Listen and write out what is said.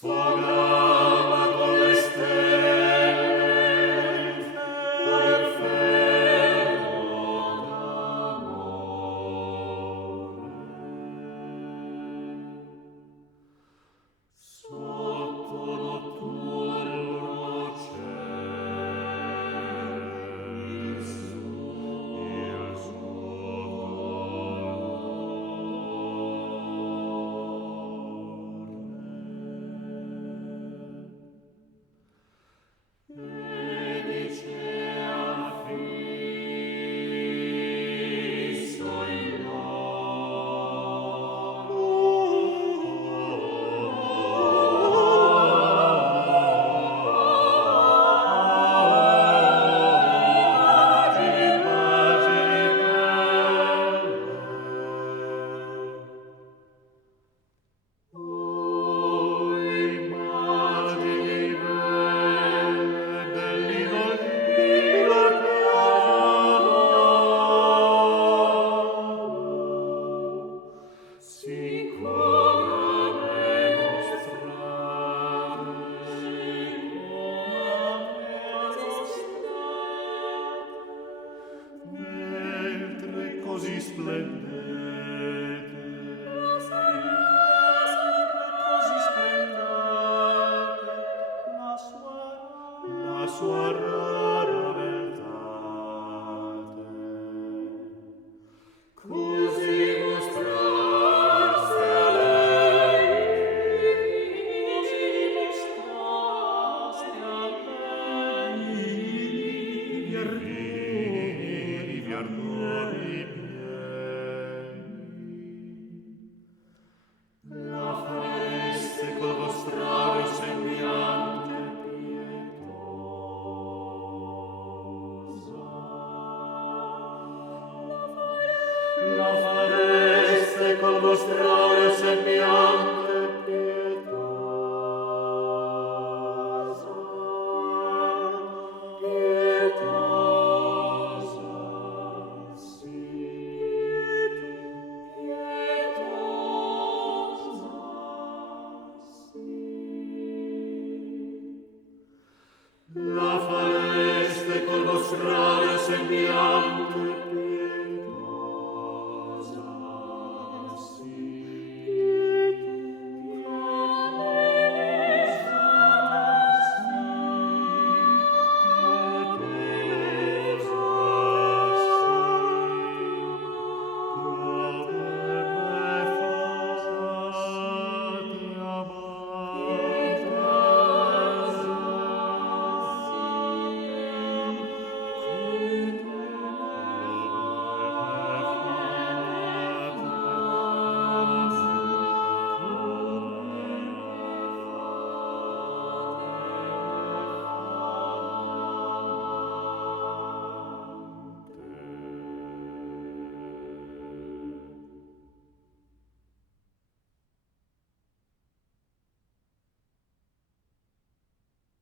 sfogava con le stelle l'inferno d'amore. Sotto notturno cielo il suo dolore. E dicea fisso in così splendete, così splendete, la sua rara beltate, così mostraste a lei, così mostraste a lei i ardori la fareste col vostro sembiante pietosa. La fareste col vostro sembiante pietosa. Pietosa, sì. La fareste col vostro sembiante